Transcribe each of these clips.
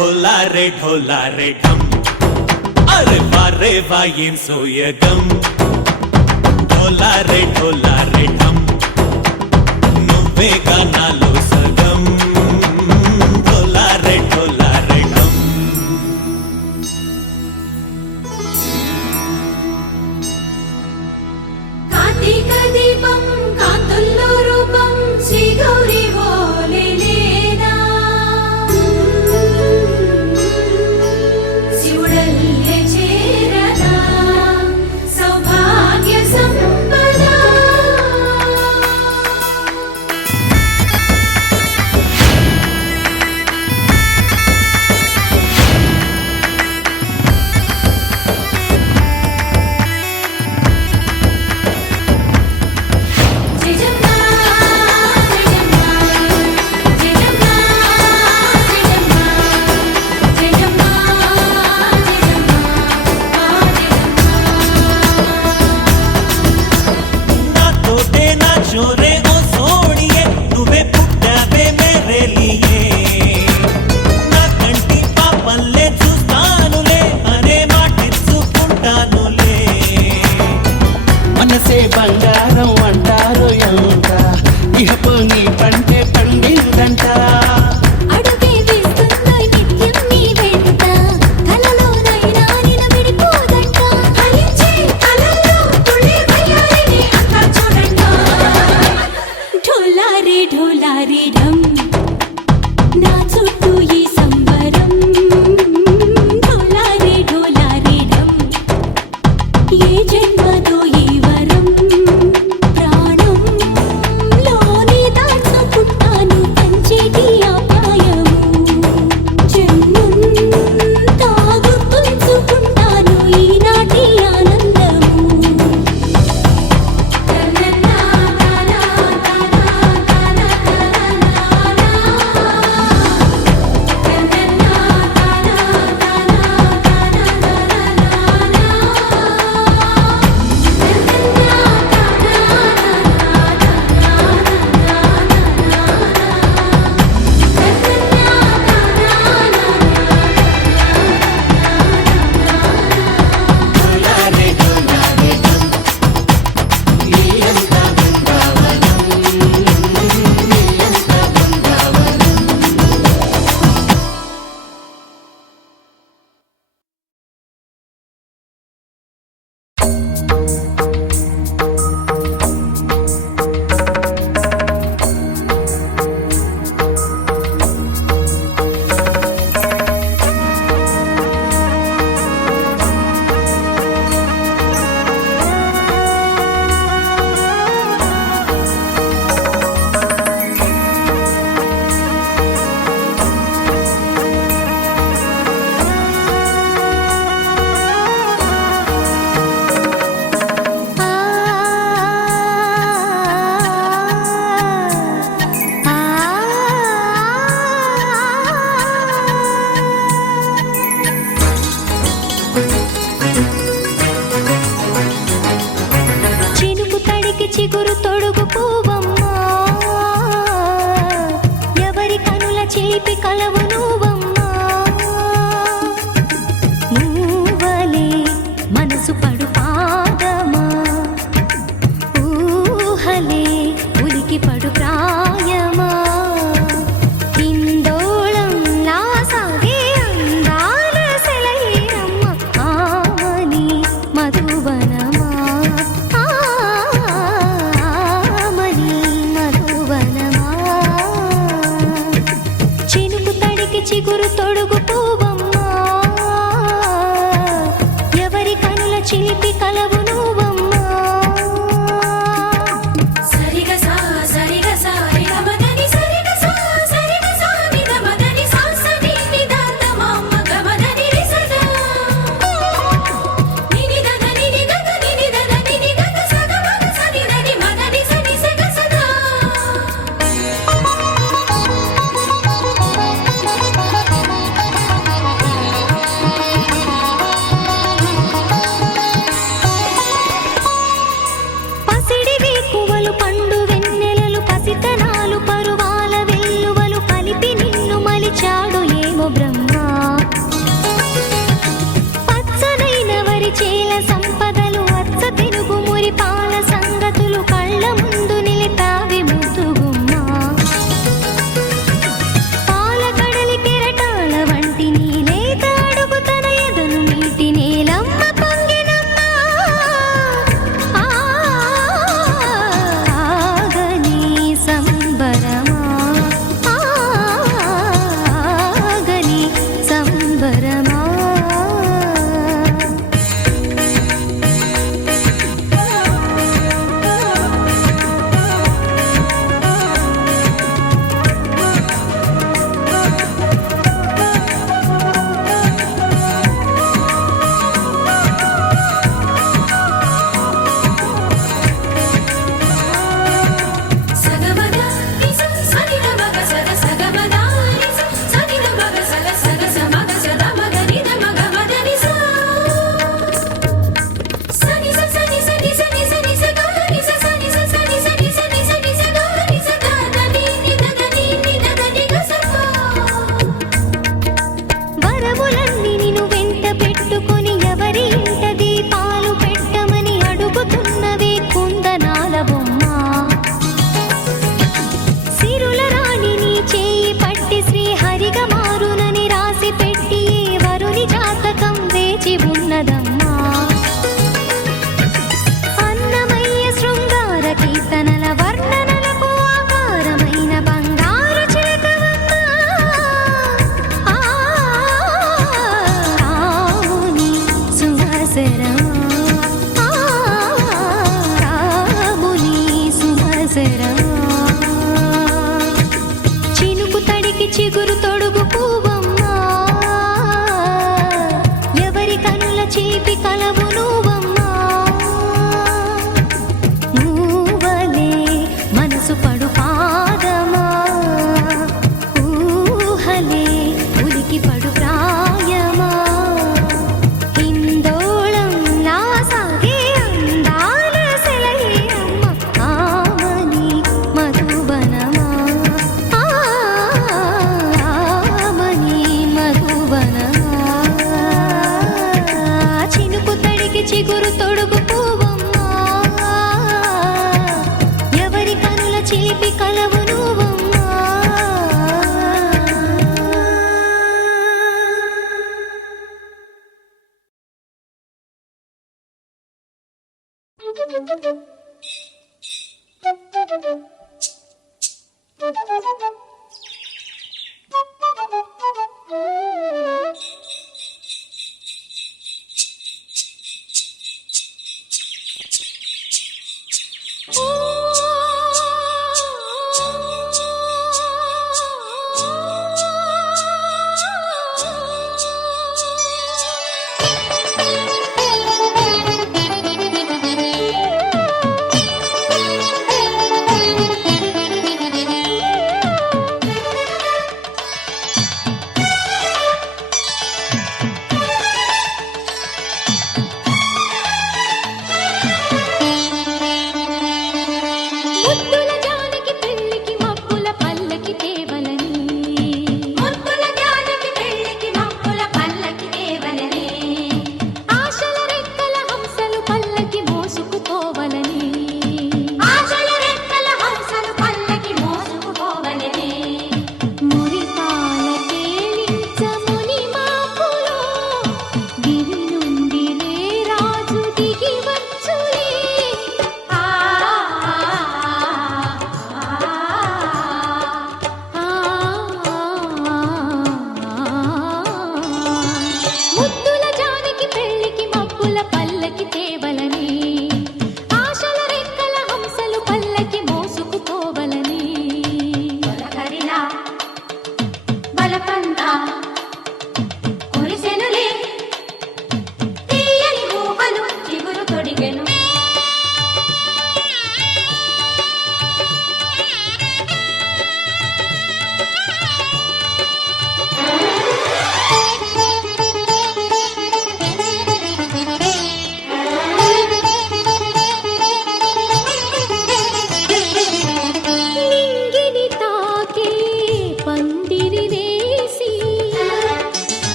ढोला रे ढम अरे वारे वायें सोयगम ढोला रे ढम నువ్వేగా నాలో సగం ढोला रे ढम కార్తీక దీపం కాంతుల్లో రూపం శ్రీ గౌరీ ఓలే లేదా శివుడల్లే చేరదా సౌభాగ్య సంపద छोरे ओ सोनिए నువ్వే పుట్టావే మేరే లియే నా కంటి పాపల్లే చూస్తానులే అనే మాటిచ్చుకుంటానులే మనసే బంగారం అంటారు ఎంత ఇహపు నీ పంటే పండిందంట అడుగే వేస్తుందో నిత్యం నీ వెంట కలలోనైనా నిన్ను విడిపోదంట కలించే కలల్లో తుళ్ళి వయ్యారిని అంతా చూడంట ढोला रे ढम నా చుట్టూ ఈ సంబరం ढोला रे ढम ఏ జన్మదో ఈ వరం ప్రాణం లోని దాచుకుంటాను పంచేటి అపాయము జన్మం తాగుతుంచుకుంటాను ఈనాటి ఆనందము చినుకు తడికి చిగురు తొడుగు పూవమ్మా ఎవరి కనుల చేపి కలవు నువ్వమ్మా నువ్వలే మనసు పడు పాదమా ఊహలే ఉలికి పడు ప్రాయమా ఇందోళం నా సాగే అందాల సెలయేరమ్మ ఆమని మధువనమా ఆమని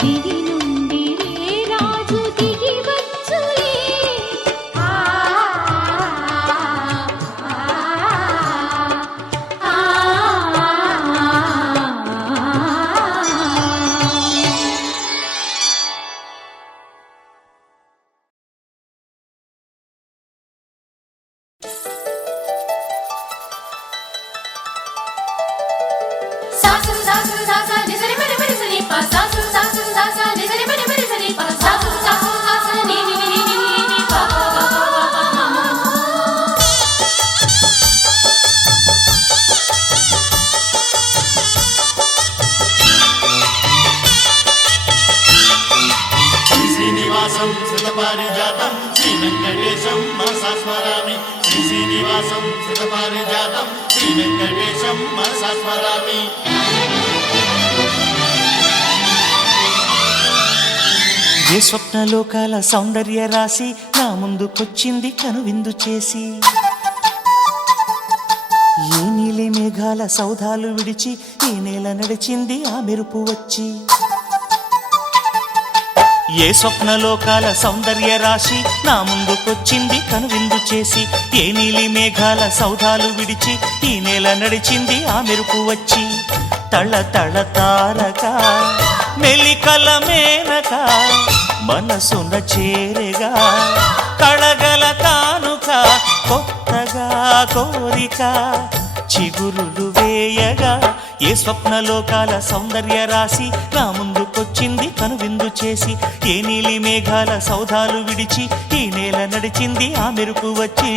దిగి నుండి రే శ్రీనివాసం శతపారిజాతం శ్రీ వెంకటేశం మనసా స్మరామి శ్రీ శ్రీనివాసం శతపారిజాతం శ్రీ వెంకటేశం మనసా స్మరామి ఏ స్వప్నలోకాల సౌందర్య రాశి నా ముందుకొచ్చింది కనువిందు చేసి ఏ నీలి మేఘాల సౌధాలు విడిచి ఈ నేల నడిచింది ఆ మెరుపు వచ్చి ఏ స్వప్నలోకాల సౌందర్య రాశి నా ముందుకొచ్చింది కనువిందు చేసి ఏ నీలి మేఘాల సౌధాలు విడిచి ఈ నేల నడిచింది ఆ మెరుపు వచ్చి తళ తళ తారక మెలికల మేనక మనసున చేరగా కళగల కానుక కొత్తగా కోరిక చిగురులు వేయగా ఏ స్వప్నలోకాల సౌందర్య రాశి నా ముందుకొచ్చింది కనువిందు చేసి ఏ నీలి మేఘాల సౌధాలు విడిచి ఈ నేల నడిచింది ఆ మెరుపు వచ్చి